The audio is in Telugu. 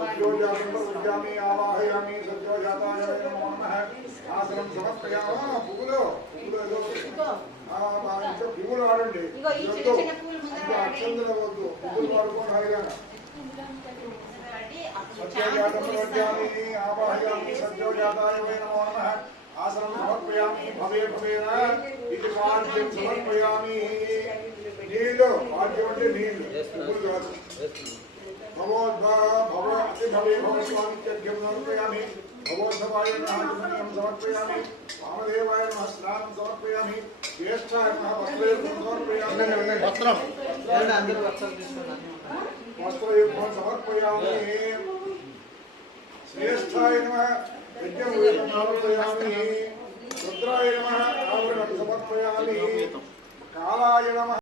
सद्योजामि आवाहयामि सद्योजाताय नमो नमः आसनं समर्पयामः पुव्వులు పువ్వులు వాడండి అక్షంతలు వద్దు పువ్వులు వాడుకోండి హాయిగా सद्योजातमि आवाहयामि सद्योजाताय नमो नमः आसनं समर्पयामि भवे भवेन इति पाद्यं समर्पयामि नीलु पाद्यं అంటే నీళ్లు పువ్వులు కాదు भवोद्भव भव अति भवे भवस्वामित्यर्घ्यं समर्पयामि भवोद्भवाय नमः समर्पयामि वामदेवाय नमः स्नानं समर्पयामि ज्येष्ठाय नमः वस्त्रयुग्मं समर्पयामि वस्त्रयुग्मं समर्पयामि श्रेष्ठाय नमः यज्ञं समर्पयामि रुद्राय नमः आवरणं समर्पयामि कालाय नमः